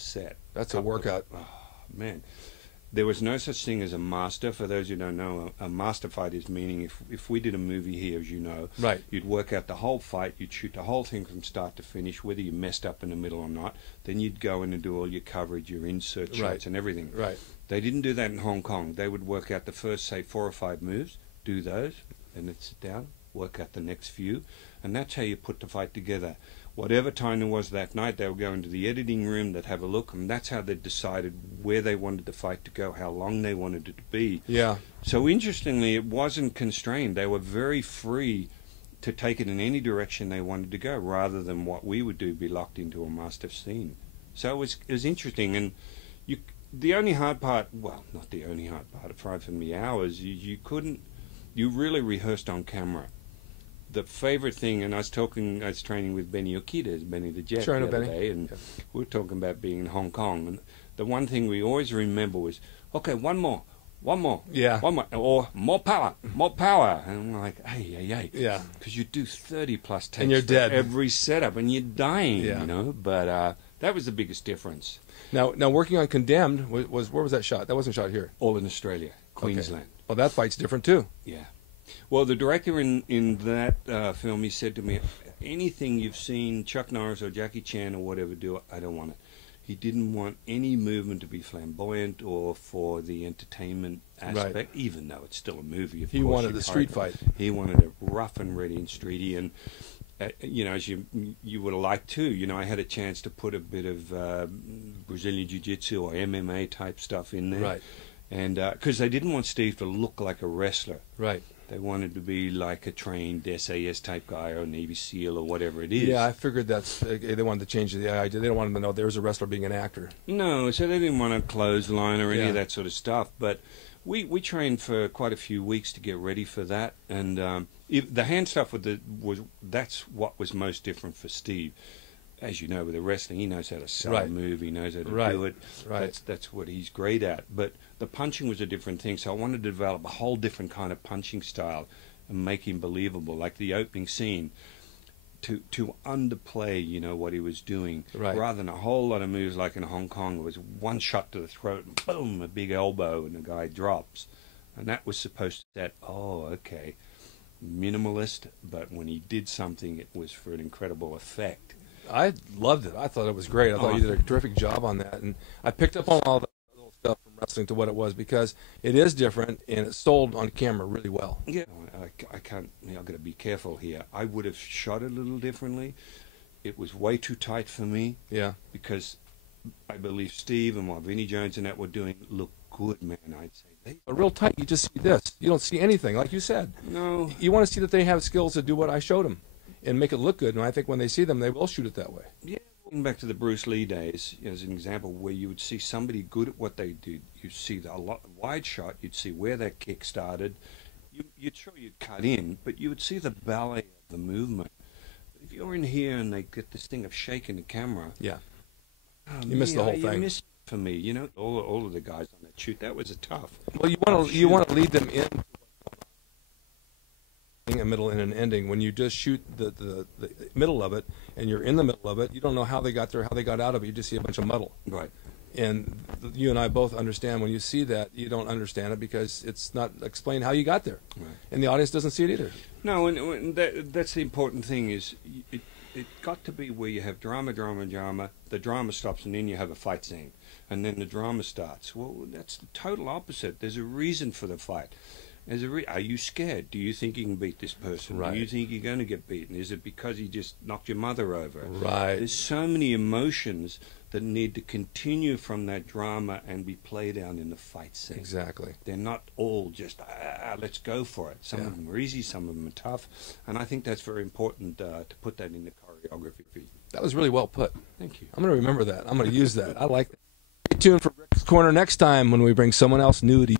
set. That's a workout. Oh, man. There was no such thing as a master. For those who don't know, a master fight is meaning if we did a movie here, as you know, right, you'd work out the whole fight, you'd shoot the whole thing from start to finish, whether you messed up in the middle or not. Then you'd go in and do all your coverage, your insert shots, right, and everything. Right. They didn't do that in Hong Kong. They would work out the first, say, 4 or 5 moves, do those, and then sit down, work out the next few, and that's how you put the fight together. Whatever time it was that night, they would go into the editing room, they'd have a look, and that's how they decided where they wanted the fight to go, how long they wanted it to be. Yeah. So interestingly, it wasn't constrained. They were very free to take it in any direction they wanted to go, rather than what we would do, be locked into a master scene. So it was interesting, and the only hard part, well, not the only hard part, aside from the hours, you really rehearsed on camera. The favorite thing, and I was training with Benny Okita, Benny the Jet, sure, the other Benny. day, and we were talking about being in Hong Kong, and the one thing we always remember was, okay, one more, yeah, one more, or more power, and I'm like, hey, yeah, because you do 30 plus takes and you're dead every setup, and you're dying, yeah. you know. But that was the biggest difference. Now working on Condemned was where was that shot? That wasn't shot here. All in Australia, Queensland. Okay. Well, that fight's different too. Yeah. Well, the director in that film, he said to me, anything you've seen Chuck Norris or Jackie Chan or whatever do, I don't want it. He didn't want any movement to be flamboyant or for the entertainment aspect, right, even though it's still a movie. He wanted the street fight. He wanted it rough and ready and streety. And, you know, as you would have liked too, you know, I had a chance to put a bit of Brazilian Jiu-Jitsu or MMA type stuff in there. Right. And because they didn't want Steve to look like a wrestler. Right. They wanted to be like a trained SAS type guy or Navy SEAL or whatever it is. Yeah, I figured they wanted to change the idea. They don't want them to know there was a wrestler being an actor. No, so they didn't want a clothesline or any of that sort of stuff. But we trained for quite a few weeks to get ready for that. And the hand stuff that's what was most different for Steve. As you know, with the wrestling, he knows how to sell a move. He knows how to do it. Right. That's what he's great at. But the punching was a different thing. So I wanted to develop a whole different kind of punching style and make him believable. Like the opening scene, to underplay, you know, what he was doing, rather than a whole lot of moves like in Hong Kong. It was one shot to the throat and boom, a big elbow, and the guy drops. And that was supposed to set, oh, okay, minimalist. But when he did something, it was for an incredible effect. I loved it. I thought it was great. I thought you did a terrific job on that. And I picked up on all the little stuff from wrestling to what it was because it is different and it's sold on camera really well. Yeah, I can't, I've got to be careful here. I would have shot it a little differently. It was way too tight for me. Yeah. Because I believe Steve and what Vinnie Jones and that were doing looked good, man. I'd say. But real tight, you just see this. You don't see anything, like you said. No. You want to see that they have skills to do what I showed them. And make it look good, and I think when they see them, they will shoot it that way. Yeah, going back to the Bruce Lee days, as an example, where you would see somebody good at what they did. You'd see wide shot, you'd see where that kick started. You'd cut in, but you would see the ballet of the movement. If you're in here and they get this thing of shaking the camera, you miss the whole thing. You miss for me, you know, all of the guys on that shoot. That was a tough. Well, you want to lead them in. A middle and an ending. When you just shoot the middle of it and you're in the middle of it, you don't know how they got there, how they got out of it. You just see a bunch of muddle. Right. And you and I both understand when you see that, you don't understand it because it's not explained how you got there. Right. And the audience doesn't see it either. No, and that's the important thing is it got to be where you have drama, the drama stops and then you have a fight scene. And then the drama starts. Well, that's the total opposite. There's a reason for the fight. Are you scared? Do you think you can beat this person? Right. Do you think you're going to get beaten? Is it because he just knocked your mother over? Right. There's so many emotions that need to continue from that drama and be played out in the fight scene. Exactly. They're not all just, let's go for it. Some of them are easy, some of them are tough. And I think that's very important to put that in the choreography. That was really well put. Thank you. I'm going to remember that. I'm going to use that. I like that. Stay tuned for Rick's Corner next time when we bring someone else new to you.